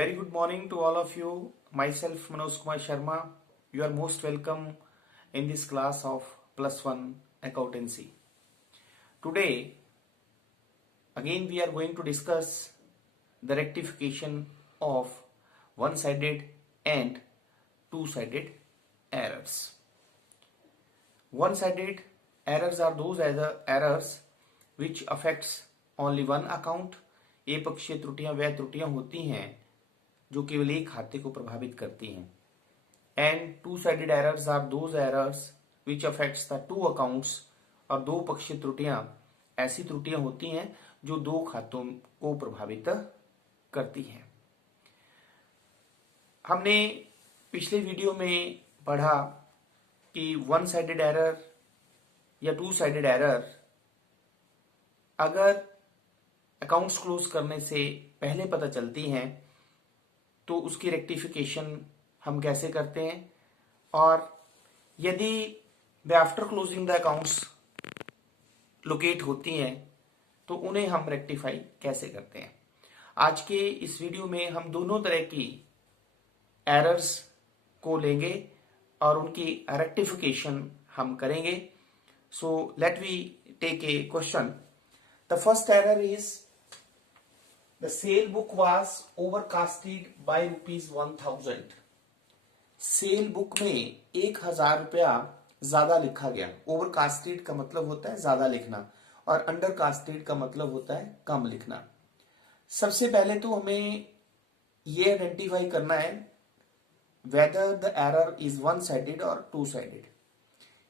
Very good morning to all of you. Myself Manoj Kumar Sharma. You are most welcome in this class of Plus One Accountancy. Today, again we are going to discuss the rectification of one-sided and two-sided errors. One-sided errors are those errors which affects only one account. एक पक्षीय त्रुटियां वह त्रुटियां होती हैं जो केवल एक खाते को प्रभावित करती हैं. And two sided errors are those errors which affects the two accounts. और दो पक्षीय त्रुटियां ऐसी त्रुटियां होती हैं जो दो खातों को प्रभावित करती हैं. हमने पिछले वीडियो में पढ़ा कि वन साइडेड एरर या टू साइडेड एरर अगर अकाउंट्स क्लोज करने से पहले पता चलती हैं तो उसकी रेक्टिफिकेशन हम कैसे करते हैं, और यदि वे after closing the accounts locate होती हैं तो उन्हें हम रेक्टिफाई कैसे करते हैं. आज के इस वीडियो में हम दोनों तरह की एरर्स को लेंगे और उनकी रेक्टिफिकेशन हम करेंगे. So let we take a question. The first error is the sale book was overcasted by ₹1000. Sale book में 1000 रुपया ज्यादा लिखा गया. ओवरकास्टेड का मतलब होता है ज्यादा लिखना और अंडरकास्टेड का मतलब होता है कम लिखना. सबसे पहले तो हमें ये आइडेंटिफाई करना है whether the error is one sided और टू साइडेड,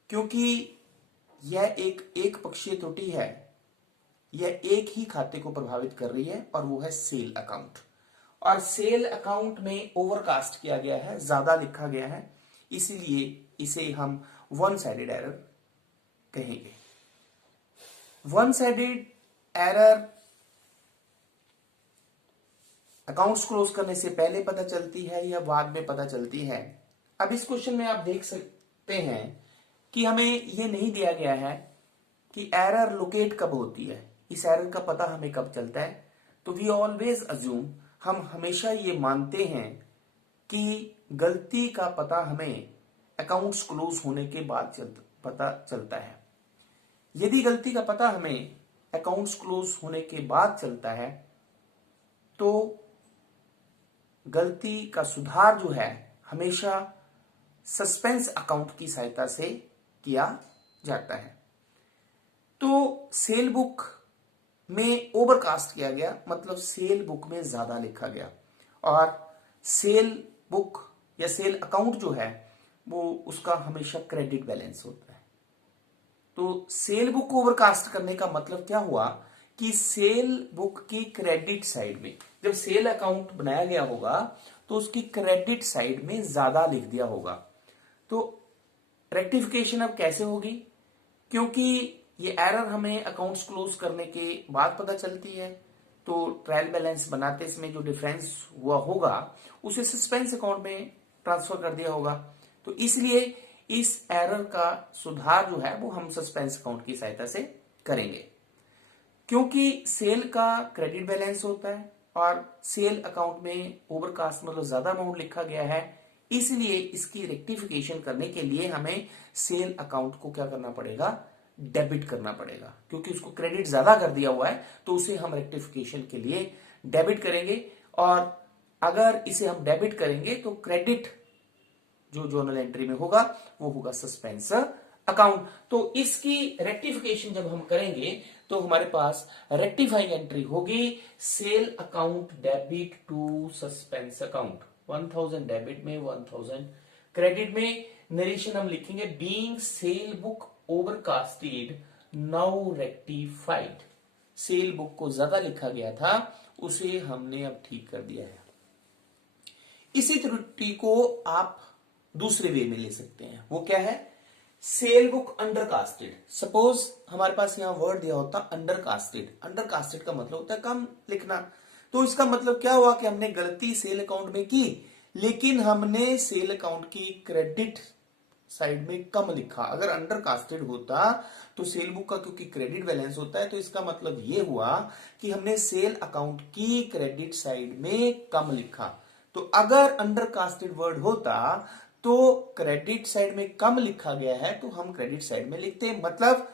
क्योंकि यह एक पक्षीय त्रुटि है. यह एक ही खाते को प्रभावित कर रही है और वो है सेल अकाउंट. और सेल अकाउंट में ओवरकास्ट किया गया है, ज्यादा लिखा गया है, इसीलिए इसे हम वन साइडेड एरर कहेंगे. One sided error accounts close करने से पहले पता चलती है या बाद में पता चलती है. अब इस क्वेश्चन में आप देख सकते हैं कि हमें यह नहीं दिया गया है कि एरर लोकेट कब होती है. इस एरर का पता हमें कब चलता है. तो वी ऑलवेज अज्यूम, हम हमेशा ये मानते हैं कि गलती का पता हमें अकाउंट्स क्लोज होने के बाद पता चलता है. यदि गलती का पता हमें अकाउंट्स क्लोज होने के बाद चलता है तो गलती का सुधार जो है हमेशा सस्पेंस अकाउंट की सहायता से किया जाता है. तो सेल बुक में ओवरकास्ट किया गया मतलब सेल बुक में ज्यादा लिखा गया, और सेल बुक या सेल अकाउंट जो है वो उसका हमेशा क्रेडिट बैलेंस होता है. तो सेल बुक को ओवरकास्ट करने का मतलब क्या हुआ कि सेल बुक की क्रेडिट साइड में जब सेल अकाउंट बनाया गया होगा तो उसकी क्रेडिट साइड में ज्यादा लिख दिया होगा. तो रेक्टिफिकेशन अब कैसे होगी, क्योंकि ये एरर हमें अकाउंट्स क्लोज करने के बाद पता चलती है, तो ट्रायल बैलेंस बनाते समय जो डिफरेंस हुआ होगा उसे सस्पेंस अकाउंट में ट्रांसफर कर दिया होगा. तो इसलिए इस एरर का सुधार जो है वो हम सस्पेंस अकाउंट की सहायता से करेंगे. क्योंकि सेल का क्रेडिट बैलेंस होता है और सेल अकाउंट में ओवरकास्ट मतलब ज्यादा अमाउंट लिखा गया है, इसलिए इसकी रेक्टिफिकेशन करने के लिए हमें सेल अकाउंट को क्या करना पड़ेगा, डेबिट करना पड़ेगा. क्योंकि उसको क्रेडिट ज्यादा कर दिया हुआ है तो उसे हम रेक्टिफिकेशन के लिए डेबिट करेंगे. और अगर इसे हम डेबिट करेंगे तो क्रेडिट जो जर्नल एंट्री में होगा वो होगा सस्पेंस अकाउंट. तो इसकी रेक्टिफिकेशन जब हम करेंगे तो हमारे पास रेक्टिफाइंग एंट्री होगी sale account debit to suspense account. 1000 debit में 1000 क्रेडिट में. नरेशन हम लिखेंगे being sale book overcasted now rectified. Sale book को ज्यादा लिखा गया था उसे हमने अब ठीक कर दिया है. इसी त्रुटि को आप दूसरे वे में ले सकते हैं. वो क्या है, सेल बुक अंडरकास्टेड. सपोज हमारे पास यहां वर्ड दिया होता अंडरकास्टेड. अंडरकास्टेड का मतलब होता है कम लिखना. तो इसका मतलब क्या हुआ कि हमने गलती सेल अकाउंट में की, लेकिन हमने सेल अकाउंट की क्रेडिट साइड में कम लिखा। अगर अंडर कास्टेड होता तो सेल बुक का क्योंकि क्रेडिट बैलेंस होता है, तो इसका मतलब ये हुआ कि हमने सेल अकाउंट की क्रेडिट साइड में कम लिखा। तो अगर अंडर कास्टेड वर्ड होता तो क्रेडिट साइड में कम लिखा गया है तो हम क्रेडिट साइड में लिखते, मतलब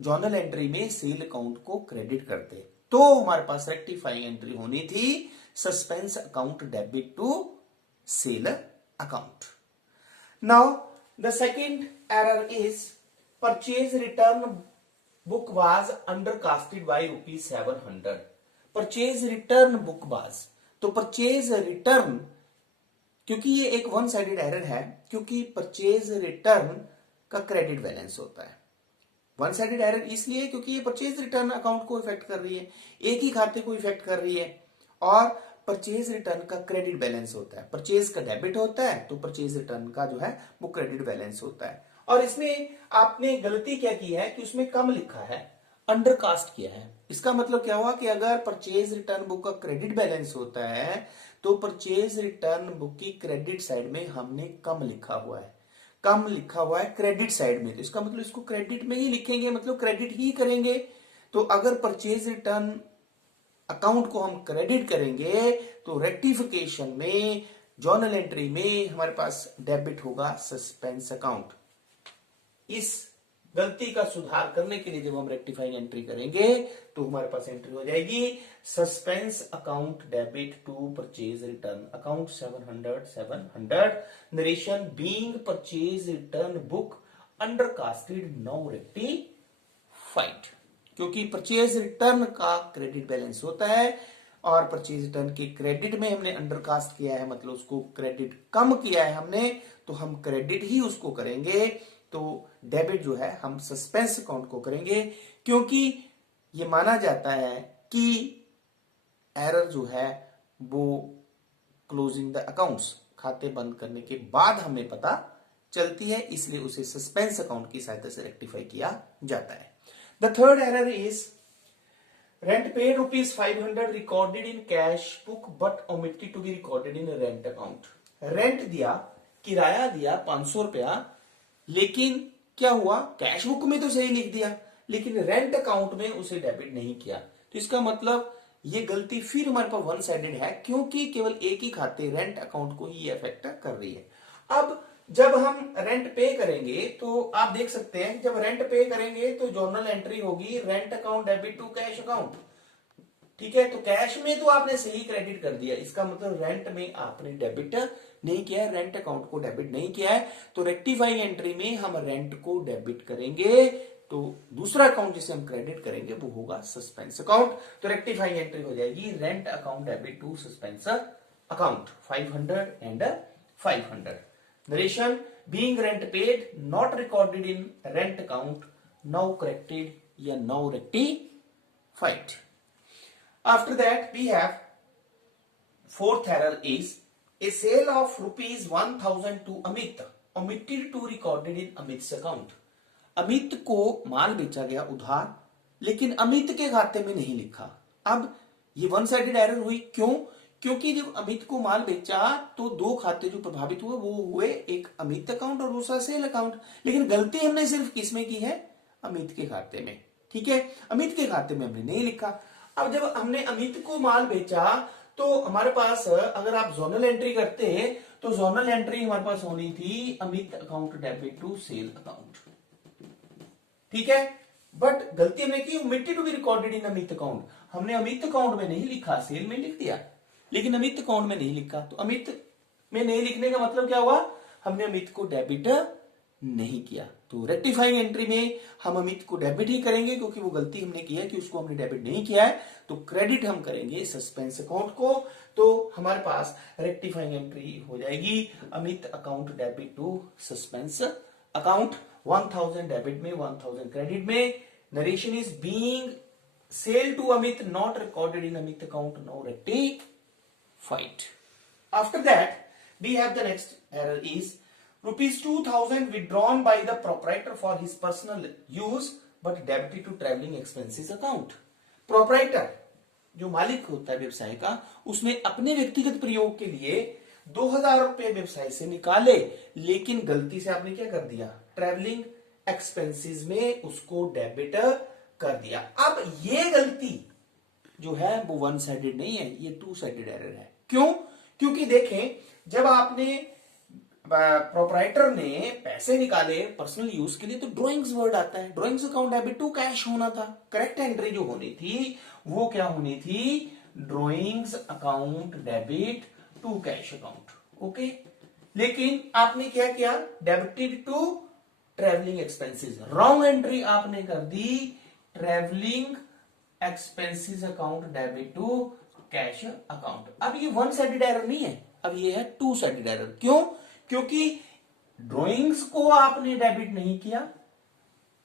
जर्नल एंट्री में सेल अकाउंट को क्रेडिट करते। तो हमारे पास रेक्टिफाइंग एंट्री होनी थी suspense account debit to sale account. Now the second error is purchase return book was undercasted by ₹700। Purchase return book was, तो परचेज रिटर्न, क्योंकि ये एक वन साइडेड एरर है, क्योंकि परचेज रिटर्न का क्रेडिट बैलेंस होता है। वन साइडेड एरर इसलिए क्योंकि ये परचेज रिटर्न अकाउंट को इफेक्ट कर रही है, एक ही खाते को इफेक्ट कर रही है, और परचेज रिटर्न का क्रेडिट बैलेंस होता है। परचेज का डेबिट होता है तो परचेज रिटर्न का जो है वो क्रेडिट बैलेंस होता है। और इसमें आपने गलती क्या की है कि उसमें कम लिखा है, अंडरकास्ट किया है। इसका मतलब क्या हुआ कि अगर परचेज रिटर्न बुक का क्रेडिट बैलेंस होता है तो परचेज रिटर्न बुक की क्रेडिट साइड में हमने कम लिखा हुआ है, कम लिखा हुआ है क्रेडिट साइड में, तो इसका मतलब इसको क्रेडिट में ही लिखेंगे, मतलब क्रेडिट ही करेंगे। तो अगर परचेज रिटर्न अकाउंट को हम क्रेडिट करेंगे तो रेक्टिफिकेशन में जर्नल एंट्री में हमारे पास डेबिट होगा सस्पेंस अकाउंट। इस गलती का सुधार करने के लिए जब हम रेक्टिफाइंग एंट्री करेंगे तो हमारे पास एंट्री हो जाएगी suspense account debit to purchase return account 700 narration being purchase return book undercasted now rectified. क्योंकि परचेज रिटर्न का क्रेडिट बैलेंस होता है और परचेज रिटर्न के क्रेडिट में हमने अंडरकास्ट किया है, मतलब उसको क्रेडिट कम किया है हमने, तो हम क्रेडिट ही उसको करेंगे। तो डेबिट जो है हम सस्पेंस अकाउंट को करेंगे, क्योंकि ये माना जाता है कि एरर जो है वो क्लोजिंग द अकाउंट्स, खाते बंद करने के बाद हमें पता चलती है, इसलिए उसे सस्पेंस अकाउंट की सहायता से रेक्टिफाई किया जाता है। The third error is rent paid ₹500 recorded in cash book but omitted to be recorded in rent account. Rent दिया, किराया दिया 500 रुपया, लेकिन क्या हुआ, कैश बुक में तो सही लिख दिया लेकिन रेंट अकाउंट में उसे डेबिट नहीं किया। तो इसका मतलब ये गलती फिर हमारे पास वन साइडेड है, क्योंकि केवल एक ही खाते रेंट अकाउंट को ही अफेक्ट कर रही है। अब जब हम रेंट पे करेंगे तो आप देख सकते हैं, जब रेंट पे करेंगे तो जर्नल एंट्री होगी rent account debit to cash account. ठीक है, तो कैश में तो आपने सही क्रेडिट कर दिया, इसका मतलब रेंट में आपने डेबिट नहीं किया है, रेंट अकाउंट को डेबिट नहीं किया है। तो रेक्टिफाइंग एंट्री में हम रेंट को डेबिट करेंगे, तो दूसरा अकाउंट जिसे हम क्रेडिट करेंगे वो होगा सस्पेंस अकाउंट। तो रेक्टिफाइंग एंट्री हो जाएगी rent account debit to suspense account 500 and 500। Narration being rent paid not recorded in rent account now corrected या now rectified. After that we have fourth error is a sale of ₹1,000 to Amit omitted to recorded in Amit's account। Amit को माल बेचा गया उधार, लेकिन अमित के खाते में नहीं लिखा। अब ये वन साइडेड एरर हुई, क्यों? क्योंकि जब अमित को माल बेचा तो दो खाते जो प्रभावित हुए वो हुए, एक अमित अकाउंट और दूसरा सेल अकाउंट, लेकिन गलती हमने सिर्फ किसमें की है, अमित के खाते में। ठीक है, अमित के खाते में हमने नहीं लिखा। अब जब हमने अमित को माल बेचा तो हमारे पास, अगर आप जोनल एंट्री करते हैं तो जोनल एंट्री हमारे पास होनी थी Amit account debit to sale account. ठीक है, बट गलती हमने की, omitted to be recorded in Amit account. हमने अमित अकाउंट में नहीं लिखा, सेल में लिख दिया, लेकिन अमित अकाउंट में नहीं लिखा। तो अमित में नहीं लिखने का मतलब क्या हुआ, हमने अमित को डेबिट नहीं किया। तो रेक्टिफाइंग एंट्री में हम अमित को डेबिट ही करेंगे, क्योंकि वो गलती हमने की है कि उसको हमने डेबिट नहीं किया है। तो क्रेडिट हम करेंगे सस्पेंस अकाउंट को। तो हमारे पास रेक्टिफाइंग एंट्री हो जाएगी Amit account debit to suspense account, 1000 debit में 1000 क्रेडिट में। Narration is being sale to Amit not recorded in Amit account now rectified. After that we have the next error is ₹2,000 withdrawn by the proprietor for his personal use but debited to traveling expenses account। Proprietor जो मालिक होता है व्यवसाय का, उसने अपने व्यक्तिगत प्रयोग के लिए ₹2000 व्यवसाय से निकाले, लेकिन गलती से आपने क्या कर दिया, ट्रैवलिंग एक्सपेंसेस में उसको डेबिट कर दिया। अब ये गलती जो है वो वन साइडेड नहीं है, ये टू साइडेड एरर है। क्यों? क्योंकि देखें, जब आपने प्रोपराइटर ने पैसे निकाले पर्सनल यूज के लिए तो ड्रॉइंग्स वर्ड आता है, drawings account debit to cash होना था। करेक्ट एंट्री जो होनी थी वो क्या होनी थी, drawings account debit to cash account. Okay, लेकिन आपने क्या किया, debited to travelling expenses, wrong entry आपने कर दी, travelling expenses account debit to cash account. अब ये वन साइडेड एरर नहीं है, अब ये है टू साइडेड एरर। क्यों? क्योंकि ड्रॉइंग्स को आपने डेबिट नहीं किया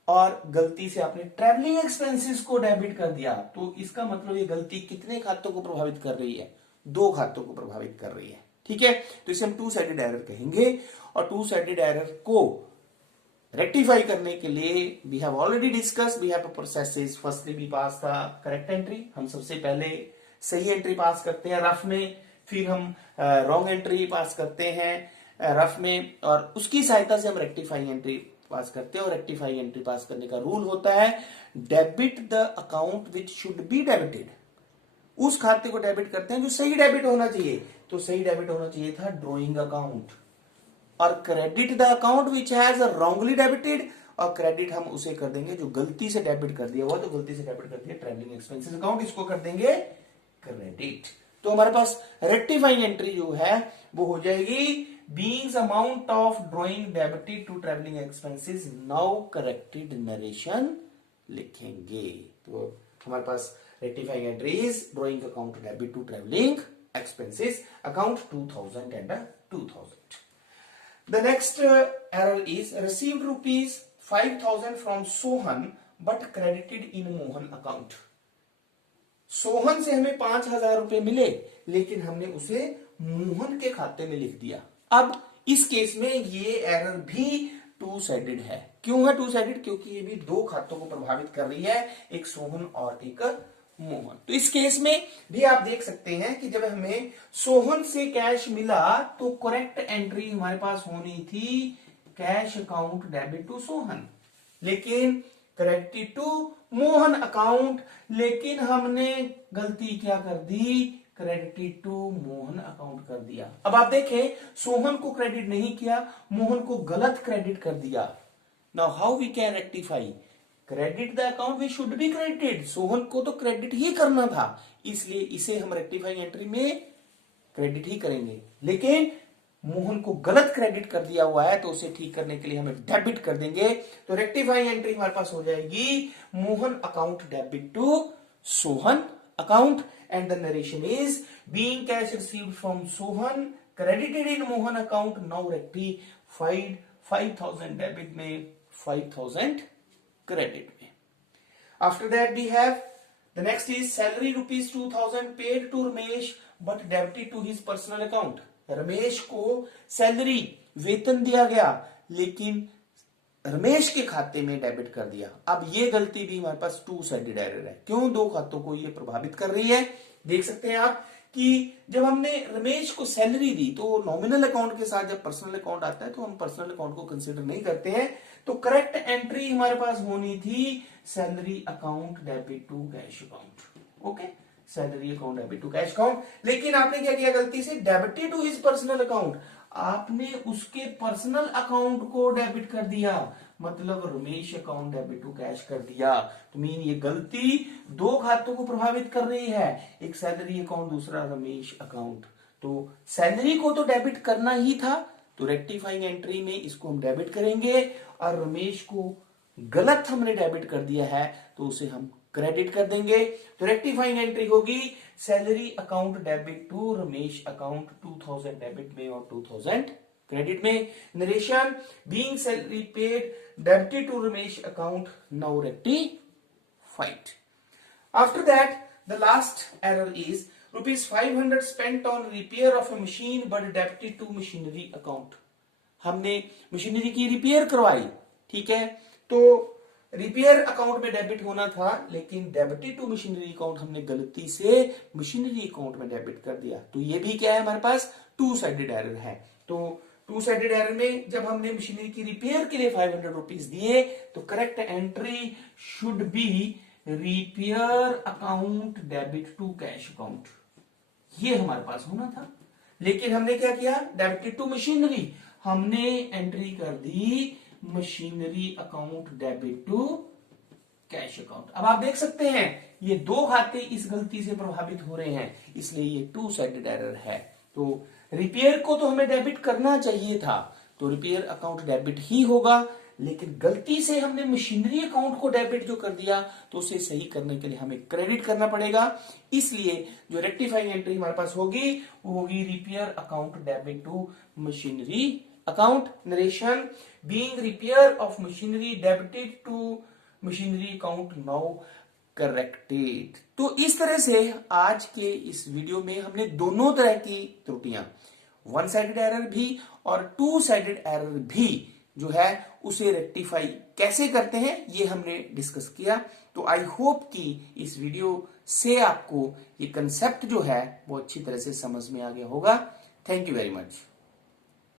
और गलती से आपने ट्रैवलिंग एक्सपेंसेस को डेबिट कर दिया, तो इसका मतलब ये गलती कितने खातों को प्रभावित कर रही है, दो खातों को प्रभावित कर रही है। ठीक है, तो इसे हम टू साइडेड एरर कहेंगे। और टू साइडेड एरर को रेक्टिफाई करने के लिए we have already discuss, we have processes. Firstly we pass the correct entry, हम सबसे पहले सही एंट्री पास करते हैं रफ में, फिर हम रॉन्ग एंट्री पास करते हैं रफ में, और उसकी सहायता से हम रेक्टिफाइंग एंट्री पास करते हैं। और रेक्टिफाइंग एंट्री पास करने का रूल होता है, debit the account which should be debited, उस खाते को डेबिट करते हैं जो सही डेबिट होना चाहिए। तो सही डेबिट होना चाहिए था ड्रॉइंग अकाउंट, और credit the account which has wrongly debited, और क्रेडिट हम उसे कर देंगे जो गलती से डेबिट कर दिया हुआ, तो गलती से डेबिट कर दिया ट्रैवलिंग एक्सपेंसेस अकाउंट, इसको कर देंगे क्रेडिट। तो हमारे पास रेक्टिफाइंग एंट्री जो है वो हो जाएगी, being amount of drawing debited to travelling expenses, now corrected narration लिखेंगे। तो हमारे पास rectifying entry is drawing account debit to travelling expenses account 2000 and 2000. The next error is received rupees 5000 from Sohan but credited in Mohan account. Sohan से हमें 5000 रुपए मिले, लेकिन हमने उसे मोहन के खाते में लिख दिया। अब इस केस में ये एरर भी टू साइडेड है। क्यों है टू साइडेड? क्योंकि ये भी दो खातों को प्रभावित कर रही है, एक सोहन और एक मोहन। तो इस केस में भी आप देख सकते हैं कि जब हमें सोहन से कैश मिला तो करेक्ट एंट्री हमारे पास होनी थी cash account debit to Sohan, लेकिन क्रेडिट टू मोहन अकाउंट, लेकिन हमने गलती क्या कर दी, क्रेडिट टू मोहन अकाउंट कर दिया। अब आप देखें, सोहन को क्रेडिट नहीं किया, मोहन को गलत क्रेडिट कर दिया। Now how we can rectify, credit the account we should be credited, Sohan को तो क्रेडिट ही करना था, इसलिए इसे हम रेक्टिफाइंग एंट्री में क्रेडिट ही करेंगे, लेकिन मोहन को गलत क्रेडिट कर दिया हुआ है तो उसे ठीक करने के लिए हमें डेबिट कर देंगे। तो रेक्टिफाइंग एंट्री हमारे पास हो जाएगी Mohan account debit to Sohan account, and the narration is being cash received from Sohan credited in Mohan account, now rectified 5000 debit में 5000 credit में। After that we have the next is salary rupees 2000 paid to Ramesh but debited to his personal account. Ramesh को salary वेतन दिया गया, लेकिन रमेश के खाते में डेबिट कर दिया। अब ये गलती भी हमारे पास टू साइडेड एरर है। क्यों? दो खातों को ये प्रभावित कर रही है। देख सकते हैं आप कि जब हमने रमेश को सैलरी दी तो नॉमिनल अकाउंट के साथ जब पर्सनल अकाउंट आता है तो हम पर्सनल अकाउंट को कंसीडर नहीं करते हैं। तो करेक्ट एंट्री हमारे पास होनी थी salary account debit to cash account. Okay, salary account debit to cash account, लेकिन आपने क्या किया गलती से, debited to his personal account, आपने उसके पर्सनल अकाउंट को डेबिट कर दिया, मतलब Ramesh account debit to cash कर दिया। तो मीन ये गलती दो खातों को प्रभावित कर रही है, एक सैलरी अकाउंट, दूसरा रमेश अकाउंट। तो सैलरी को तो डेबिट करना ही था, तो रेक्टिफाइंग एंट्री में इसको हम डेबिट करेंगे, और रमेश को गलत हमने डेबिट कर दिया है तो उसे हम क्रेडिट कर देंगे। तो रेक्टिफाइंग एंट्री होगी salary account debit to Ramesh account, 2000 debit में और 2000 क्रेडिट में। Narration being salary paid debited to Ramesh account, now rectified. After that the last error is ₹500 spent on repair of a machine but debited to machinery account. हमने machinery की repair करवाई, ठीक है, तो repair account में debit होना था, लेकिन डेबिटेड टू मशीनरी अकाउंट हमने गलती से मशीनरी अकाउंट में डेबिट कर दिया। तो ये भी क्या है हमारे पास टू साइडेड एरर है। तो टू साइडेड एरर में जब हमने मशीनरी की रिपेयर के लिए 500 रुपीज दिए तो correct entry should be repair account debit to cash account, ये हमारे पास होना था। लेकिन हमने क्या किया, डेबिटेड टू मशीनरी, हमने एंट्री कर दी machinery account debit to cash account. अब आप देख सकते हैं ये दो खाते इस गलती से प्रभावित हो रहे हैं, इसलिए ये टू साइडेड एरर है। तो रिपेयर को तो हमें डेबिट करना चाहिए था, तो रिपेयर अकाउंट डेबिट ही होगा, लेकिन गलती से हमने मशीनरी अकाउंट को डेबिट जो कर दिया, तो उसे सही करने के लिए हमें क्रेडिट करना पड़ेगा। इसलिए जो रेक्टिफाइंग एंट्री हमारे पास होगी वो होगी repair account debit to machinery account. Narration, being repair of machinery debited to machinery account now corrected. तो इस तरह से आज के इस वीडियो में हमने दोनों तरह की त्रुटियां, वन साइडेड एरर भी और टू साइडेड एरर भी जो है उसे रेक्टिफाई कैसे करते हैं ये हमने डिस्कस किया। तो आई होप कि इस वीडियो से आपको ये कंसेप्ट जो है वो अच्छी तरह से समझ में आ गया होगा। Thank you very much.